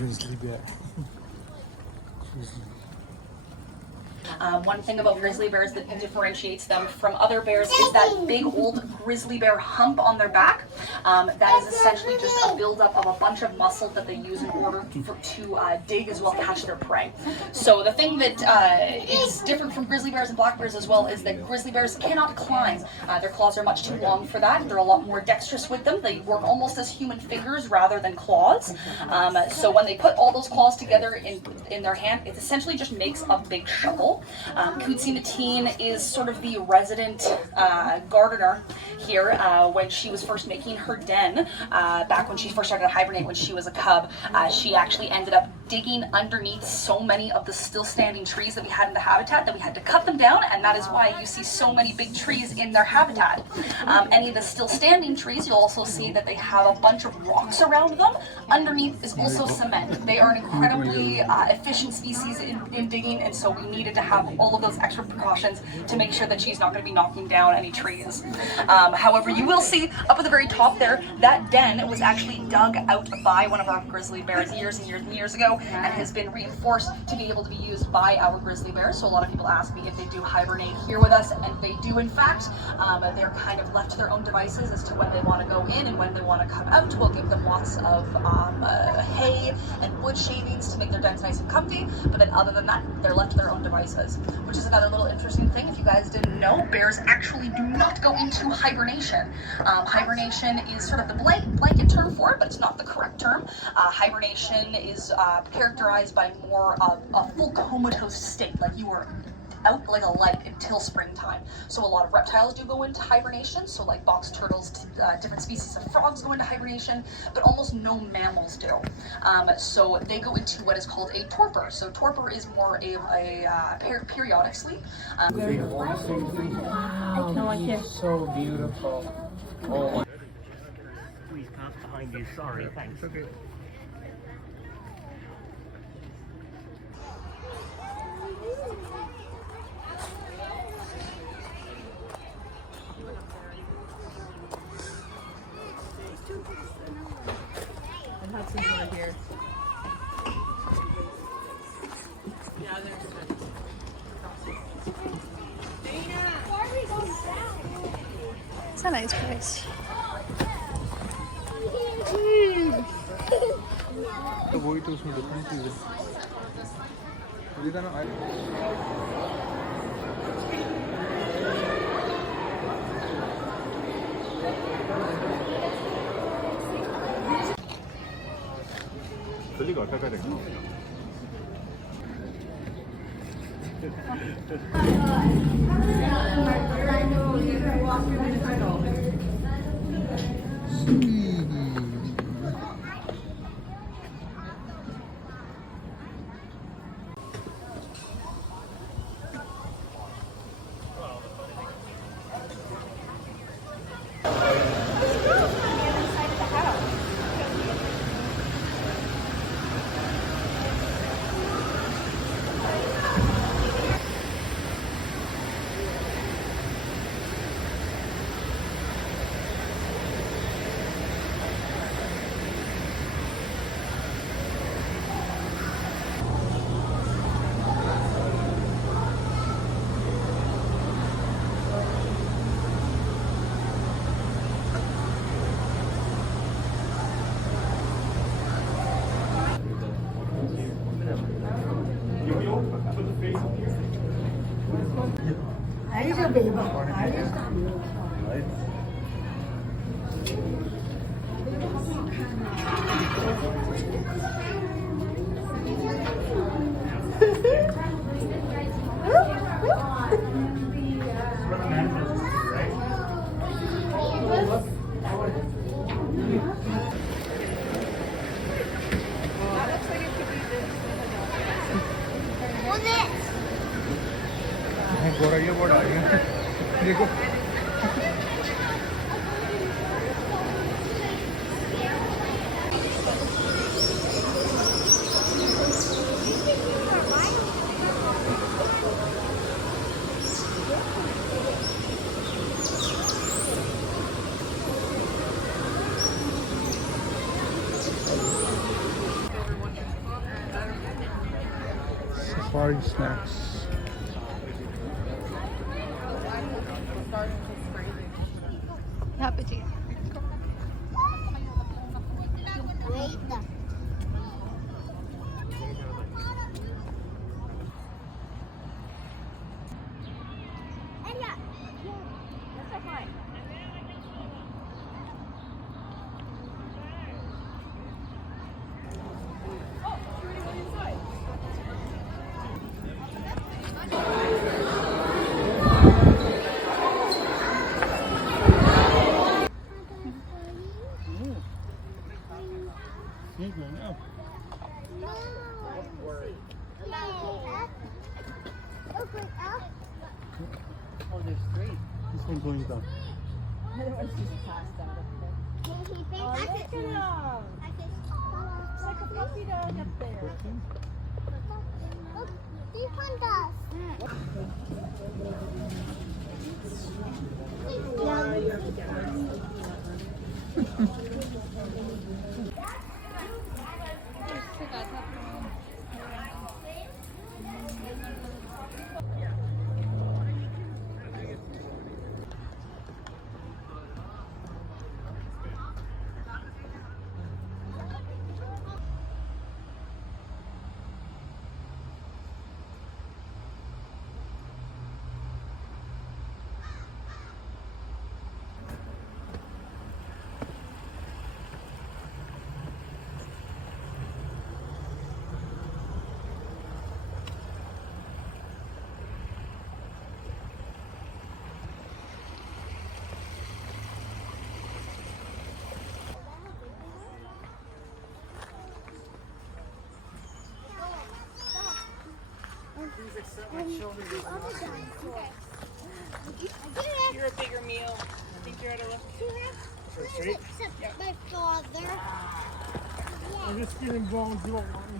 grizzly bear. One thing about grizzly bears that differentiates them from other bears is that big old grizzly bear hump on their back. That is essentially just a buildup of a bunch of muscle that they use in order to dig as well catch their prey. So the thing that is different from grizzly bears and black bears as well is that grizzly bears cannot climb. Their claws are much too long for that. They're a lot more dexterous with them. They work almost as human fingers rather than claws. So when they put all those claws together in their hand, it essentially just makes a big shovel. Cootsie Matine is sort of the resident gardener here. When she was first making her den, back when she first started to hibernate when she was a cub, she actually ended up digging underneath so many of the still standing trees that we had in the habitat that we had to cut them down, and that is why you see so many big trees in their habitat. Any of the still standing trees, you'll also see that they have a bunch of rocks around them. Underneath is also cement. They are an incredibly efficient species in digging, and so we needed to have all of those extra precautions to make sure that she's not going to be knocking down any trees. However, you will see up at the very top there, that den was actually dug out by one of our grizzly bears years and years and years ago, and has been reinforced to be able to be used by our grizzly bears. So a lot of people ask me if they do hibernate here with us, and they do in fact. They're kind of left to their own devices as to when they want to go in and when they want to come out. We'll give them lots of hay and wood shavings to make their dens nice and comfy, but then other than that, they're left to their own devices, which is another little interesting thing. If you guys didn't know, bears actually do not go into hibernation. Hibernation is sort of the blanket term for it, but it's not the correct term. Hibernation is characterized by more of a full comatose state, like you are out like a light until springtime. So a lot of reptiles do go into hibernation, so like box turtles, different species of frogs go into hibernation, but almost no mammals do. So they go into what is called a torpor. So torpor is more of a periodic sleep. Wow, so beautiful. Oh. Please pass behind you. Sorry, thanks. Okay. And Hudson's over here. Yeah, there's good. It's a nice place. वही तो उसमें difference चीज़ है मुझे था ना 들리가 어떨까 돼? गोरा ये board आ गया देखो safari snacks. Happy to. Oh, there's three. This one going down. Otherwise, just passed out up there. Oh, look at them. It's like a puppy dog up there. You're a bigger meal. I think you're at a left. My father. I'm just getting involved. You don't want me.